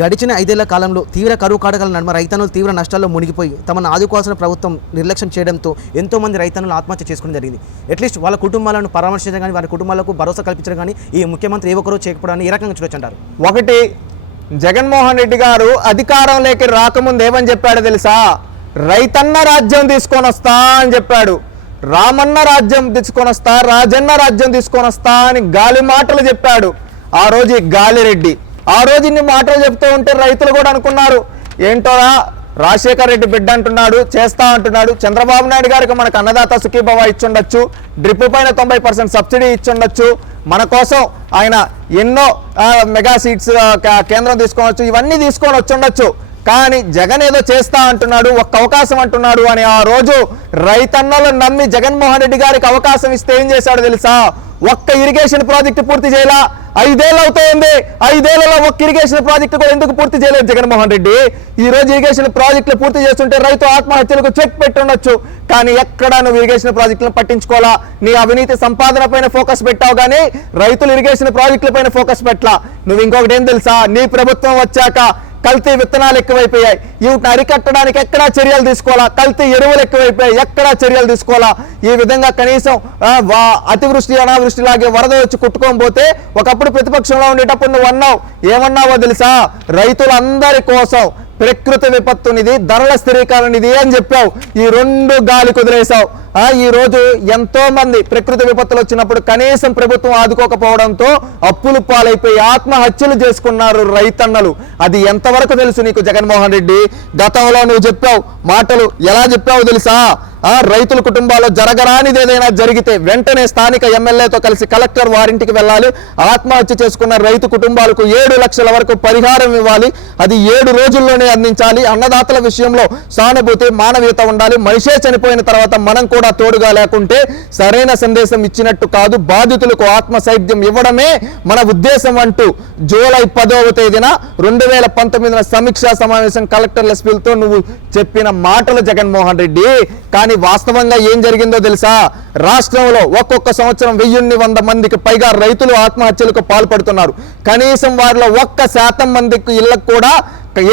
గడిచిన 5 ఏళ్ల కాలంలో తీవ్ర కరువు కాటకాల నడుమ రైతన్నులు తీవ్ర నష్టాల్లో మునిగిపోయి తమను ఆదుకోవాల్సిన ప్రభుత్వం నిర్లక్ష్యం చేయడంతో ఎంతోమంది రైతన్నులు ఆత్మహత్య చేసుకోవడం జరిగింది. అట్లీస్ట్ వాళ్ళ కుటుంబాలను పరామర్శించడం కానీ వారి కుటుంబాలకు భరోసా కల్పించడం కానీ ఈ ముఖ్యమంత్రి ఏ ఒక్కరూ చేయకపోవడాన్ని ఏ రకంగా చూడొచ్చు అంటారు? ఒకటి, జగన్మోహన్ రెడ్డి గారు అధికారంలోకి రాకముందు ఏమని చెప్పాడో తెలుసా? రైతన్న రాజ్యం తీసుకొని వస్తా అని చెప్పాడు. రామన్న రాజ్యం తీసుకొని వస్తా, రాజన్న రాజ్యం తీసుకొని వస్తా అని గాలి మాటలు చెప్పాడు. ఆ రోజు గాలిరెడ్డి ఆ రోజు ఇన్ని మాటలు చెప్తూ ఉంటే రైతులు కూడా అనుకున్నారు, ఏంటోరా రాజశేఖర్ రెడ్డి బిడ్డ అంటున్నాడు, చేస్తా అంటున్నాడు. చంద్రబాబు నాయుడు గారికి మనకు అన్నదాత సుఖీభవ ఇచ్చుండొచ్చు, డ్రిప్ పైన 90% సబ్సిడీ ఇచ్చుండొచ్చు, మన కోసం ఆయన ఎన్నో మెగా సీట్స్ కేంద్రం తీసుకోవచ్చు, ఇవన్నీ తీసుకొని వచ్చుండొచ్చు. కానీ జగన్ ఏదో చేస్తా అంటున్నాడు, ఒక్క అవకాశం అంటున్నాడు అని ఆ రోజు రైతన్నలు నమ్మి జగన్మోహన్ రెడ్డి గారికి అవకాశం ఇస్తే ఏం చేశాడో తెలుసా? ఒక్క ఇరిగేషన్ ప్రాజెక్టు పూర్తి చేయాల. 5 ఏళ్ళు అవుతోంది. 5 ఏళ్లలో ఒక్క ఇరిగేషన్ ప్రాజెక్టు కూడా ఎందుకు పూర్తి చేయలేదు జగన్మోహన్ రెడ్డి? ఈ రోజు ఇరిగేషన్ ప్రాజెక్టులు పూర్తి చేస్తుంటే రైతు ఆత్మహత్యలకు చెక్ పెట్టుండొచ్చు. కానీ ఎక్కడ నువ్వు ఇరిగేషన్ ప్రాజెక్టులను పట్టించుకోవాలా? నీ అవినీతి సంపాదన పైన ఫోకస్ పెట్టావు కానీ రైతులు ఇరిగేషన్ ప్రాజెక్టుల పైన ఫోకస్ పెట్టలా. నువ్వు ఇంకొకటి ఏం తెలుసా? నీ ప్రభుత్వం వచ్చాక కల్తీ విత్తనాలు ఎక్కువైపోయాయి. వీటిని అరికట్టడానికి ఎక్కడా చర్యలు తీసుకోవాలా? కల్తీ ఎరువులు ఎక్కువైపోయాయి, ఎక్కడా చర్యలు తీసుకోవాలా? ఈ విధంగా కనీసం అతివృష్టి అనావృష్టి లాగే వరద వచ్చి కొట్టుకొని పోతే ఒకప్పుడు ప్రతిపక్షంలో ఉండేటప్పుడు నువ్వు అన్నావు, ఏమన్నావో తెలుసా? రైతులందరి కోసం ప్రకృతి విపత్తు నిధి, ధరల స్థిరీకరణ నిధి అని చెప్పావు. ఈ 2 గాలి కుదిరేశావు. ఈ రోజు ఎంతో మంది ప్రకృతి విపత్తులు వచ్చినప్పుడు కనీసం ప్రభుత్వం ఆదుకోకపోవడంతో అప్పులు పాలైపోయి ఆత్మహత్యలు చేసుకున్నారు రైతన్నలు. అది ఎంతవరకు తెలుసు నీకు జగన్మోహన్ రెడ్డి? గతంలో నువ్వు చెప్పావు మాటలు ఎలా చెప్పావు తెలుసా? రైతుల కుటుంబాల్లో జరగరానిది ఏదైనా జరిగితే వెంటనే స్థానిక ఎమ్మెల్యేతో కలిసి కలెక్టర్ వారింటికి వెళ్ళాలి, ఆత్మహత్య చేసుకున్న రైతు కుటుంబాలకు 7 లక్షల వరకు పరిహారం ఇవ్వాలి, అది 7 రోజుల్లోనే అందించాలి. అన్నదాతల విషయంలో సానుభూతి మానవీయత ఉండాలి. మనిషే చనిపోయిన తర్వాత మనం కూడా తోడుగా లేకుంటే సరైన సందేశం ఇచ్చినట్టు కాదు. బాధితులకు ఆత్మసైద్యం ఇవ్వడమే మన ఉద్దేశం అంటూ జూలై 10వ తేదీన 2019 సమీక్షా సమావేశం కలెక్టర్ల ఎస్పీలతో నువ్వు చెప్పిన మాటలు జగన్మోహన్ రెడ్డి. కానీ వాస్తవంగా ఏం జరిగిందో తెలుసా? రాష్ట్రంలో ఒక్కొక్క సంవత్సరం 1000-100 మందికి పైగా రైతులు ఆత్మహత్యలకు పాల్పడుతున్నారు. కనీసం వారిలో 1% మందికి ఇళ్లకు కూడా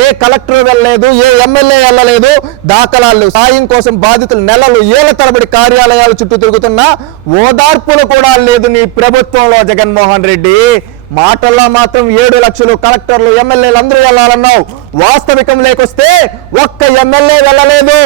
ఏ కలెక్టర్ వెళ్ళలేదు, ఏ ఎమ్మెల్యే వెళ్ళలేదు. దాఖలాలు సాయం కోసం బాధితులు నెలలు ఏళ్ల తరబడి కార్యాలయాల చుట్టూ తిరుగుతున్నా ఓదార్పులు కూడా లేదు నీ ప్రభుత్వంలో జగన్మోహన్ రెడ్డి. మాటల్లో మాత్రం 7 లక్షలు కలెక్టర్లు ఎమ్మెల్యేలు అందరూ వెళ్ళాలన్నావు. వాస్తవికం లేకొస్తే ఒక్క ఎమ్మెల్యే వెళ్ళలేదు,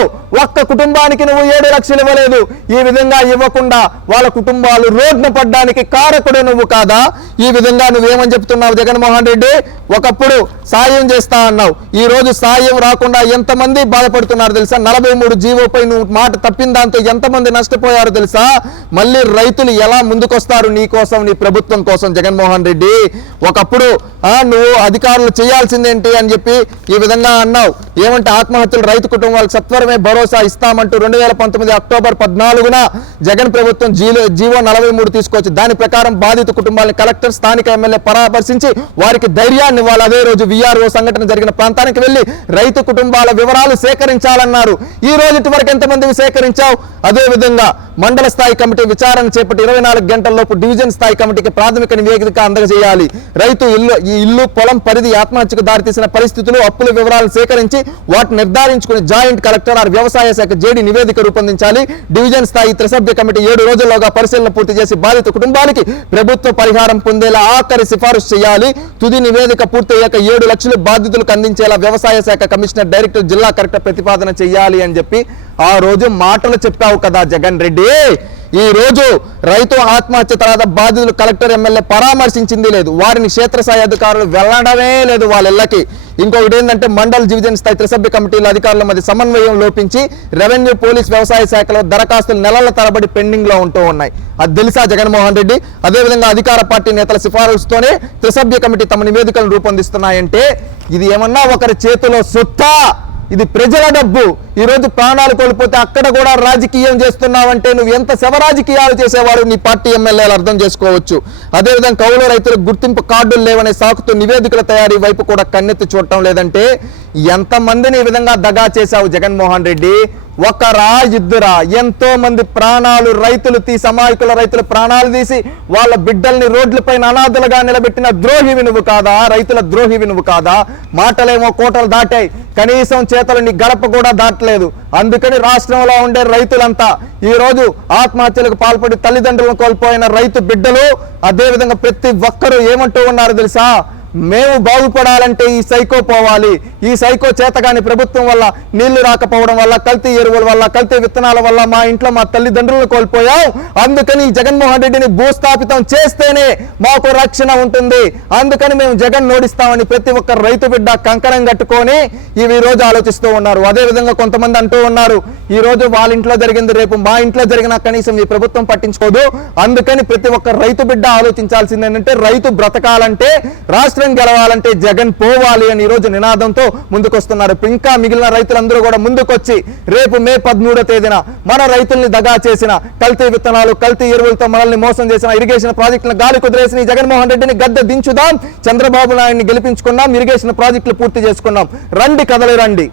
ఒక్క కుటుంబానికి నువ్వు 7 లక్షలు ఇవ్వలేదు. ఈ విధంగా ఇవ్వకుండా వాళ్ళ కుటుంబాలు రోడ్డున పడ్డానికి కారకుడు నువ్వు కాదా? ఈ విధంగా నువ్వేమని చెప్తున్నావు జగన్మోహన్ రెడ్డి? ఒకప్పుడు సాయం చేస్తా అన్నావు, ఈ రోజు సాయం రాకుండా ఎంతమంది బాధపడుతున్నారు తెలుసా? 43 జీవోపై నువ్వు మాట తప్పిన దాంతో ఎంతమంది నష్టపోయారు తెలుసా? మళ్ళీ రైతులు ఎలా ముందుకొస్తారు నీ కోసం, నీ ప్రభుత్వం కోసం జగన్మోహన్ రెడ్డి? ఒకప్పుడు నువ్వు అధికారులు చేయాల్సిందేంటి అని చెప్పి ఈ విధంగా అన్నావు. ఏమంటే ఆత్మహత్యలు రైతు కుటుంబాలకు సత్వరమే భరోసా ఇస్తామంటూ 2019 అక్టోబర్ 14న జగన్ ప్రభుత్వం జీవో 43 తీసుకొచ్చి దాని ప్రకారం బాధిత కుటుంబాలను కలెక్టర్ స్థానిక ఎమ్మెల్యే పరామర్శించి వారికి ధైర్యాన్ని ఇవ్వాలి. అదే రోజు విఆర్ఓ సంఘటన జరిగిన ప్రాంతానికి వెళ్లి రైతు కుటుంబాల వివరాలు సేకరించాలన్నారు. ఈ రోజు వరకు ఎంతమందివి సేకరించావు? అదే విధంగా మండల స్థాయి కమిటీ విచారణ చేపట్టి 24 గంటల్లోపు డివిజన్ స్థాయి కమిటీకి ప్రాథమిక నివేదిక అందజేయాలి. రైతు ఇల్లు పొలం పరిధి ఆత్మహత్యకు దారితీసిన పరిస్థితులు, అప్పుల వివరాలు సేకరించి వాటిని నిర్ధారించుకుని జాయింట్ కలెక్టర్ వ్యవసాయ శాఖ జేడీ నివేదిక రూపొందించాలి. డివిజన్ స్థాయి త్రిసభ్య కమిటీ 7 రోజుల్లోగా పరిశీలన పూర్తి చేసి బాధిత కుటుంబాలకి ప్రభుత్వ పరిహారం పొందేలా ఆఖరి సిఫారసు చేయాలి. తుది నివేదిక పూర్తయ్యాక 7 లక్షలు బాధితులకు అందించేలా వ్యవసాయ శాఖ కమిషనర్ డైరెక్టర్ జిల్లా కలెక్టర్ ప్రతిపాదన చేయాలి అని చెప్పి ఆ రోజు మాటలు చెప్పావు కదా జగన్ రెడ్డి. ఈ రోజు రైతు ఆత్మహత్య తర్వాత బాధితులు కలెక్టర్ ఎమ్మెల్యే పరామర్శించింది లేదు, వారిని క్షేత్రస్థాయి అధికారులు వెళ్ళడమే లేదు వాళ్ళ ఇళ్లకి. ఇంకొకటి ఏంటంటే మండల డివిజన్ స్థాయి త్రిసభ్య కమిటీల అధికారుల మధ్య సమన్వయం లోపించి రెవెన్యూ పోలీస్ వ్యవసాయ శాఖలో దరఖాస్తులు నెలల తరబడి పెండింగ్ లో ఉంటూ ఉన్నాయి. అది తెలుసా జగన్మోహన్ రెడ్డి? అదేవిధంగా అధికార పార్టీ నేతల సిఫారసుతోనే త్రిసభ్య కమిటీ తమ నివేదికలను రూపొందిస్తున్నాయంటే ఇది ఏమన్నా ఒకరి చేతిలో సొత్తా? ఇది ప్రజల డబ్బు. ఈరోజు ప్రాణాలు కోల్పోతే అక్కడ కూడా రాజకీయం చేస్తున్నావంటే నువ్వు ఎంత శవ రాజకీయాలు చేసేవాడు నీ పార్టీ ఎమ్మెల్యేలు అర్థం చేసుకోవచ్చు. అదేవిధంగా కౌలు రైతులకు గుర్తింపు కార్డులు లేవనే సాకుతో నివేదికల తయారీ వైపు కూడా కన్నెత్తి చూడటం లేదంటే ఎంతమందిని ఈ విధంగా దగా చేశావు జగన్మోహన్ రెడ్డి? ఒకరా ఇద్దరా? ఎంతో మంది ప్రాణాలు రైతులు అమాయకుల రైతుల ప్రాణాలు తీసి వాళ్ళ బిడ్డల్ని రోడ్లపైన అనాథలుగా నిలబెట్టిన ద్రోహివి నువ్వు కాదా? రైతుల ద్రోహివి నువ్వు కాదా? మాటలేమో కోటలు దాటాయి, కనీసం చేతలు నీ గడప కూడా దాటలేదు. అందుకని రాష్ట్రంలో ఉండే రైతులంతా ఈ రోజు ఆత్మహత్యలకు పాల్పడి తల్లిదండ్రులను కోల్పోయిన రైతు బిడ్డలు అదేవిధంగా ప్రతి ఒక్కరూ ఏమంటూ ఉన్నారు తెలుసా? మేము బాగుపడాలంటే ఈ సైకో పోవాలి, ఈ సైకో చేతగాని ప్రభుత్వం వల్ల, నీళ్లు రాకపోవడం వల్ల, కల్తీ ఎరువుల వల్ల, కల్తీ విత్తనాల వల్ల మా ఇంట్లో మా తల్లిదండ్రులను కోల్పోయాం. అందుకని జగన్మోహన్ రెడ్డిని భూస్థాపితం చేస్తేనే మాకు రక్షణ ఉంటుంది. అందుకని మేము జగన్ ఓడిస్తామని ప్రతి ఒక్క రైతు బిడ్డ కంకణం కట్టుకొని ఇవి ఈ రోజు ఆలోచిస్తూ ఉన్నారు. అదేవిధంగా కొంతమంది అంటూ ఉన్నారు, ఈ రోజు వాళ్ళ ఇంట్లో జరిగింది రేపు మా ఇంట్లో జరిగినా కనీసం ఈ ప్రభుత్వం పట్టించుకోదు. అందుకని ప్రతి ఒక్క రైతు బిడ్డ ఆలోచించాల్సింది ఏంటంటే రైతు బ్రతకాలంటే, రాష్ట్రం గెలవాలంటే జగన్ పోవాలి అని ఈ రోజు నినాదంతో ముందుకొస్తున్నారు. ఇంకా మిగిలిన రైతులందరూ కూడా ముందుకొచ్చి రేపు మే 13వ తేదీన మన రైతుల్ని దగా చేసిన, కల్తీ విత్తనాలు కల్తీ ఎరువులతో మనల్ని మోసం చేసిన, ఇరిగేషన్ ప్రాజెక్టులను గాలి కుదిరేసిన జగన్మోహన్ రెడ్డిని గద్దె దించుదాం, చంద్రబాబు నాయుడిని గెలిపించుకుందాం, ఇరిగేషన్ ప్రాజెక్టులు పూర్తి చేసుకుందాం. రండి కదలి రండి.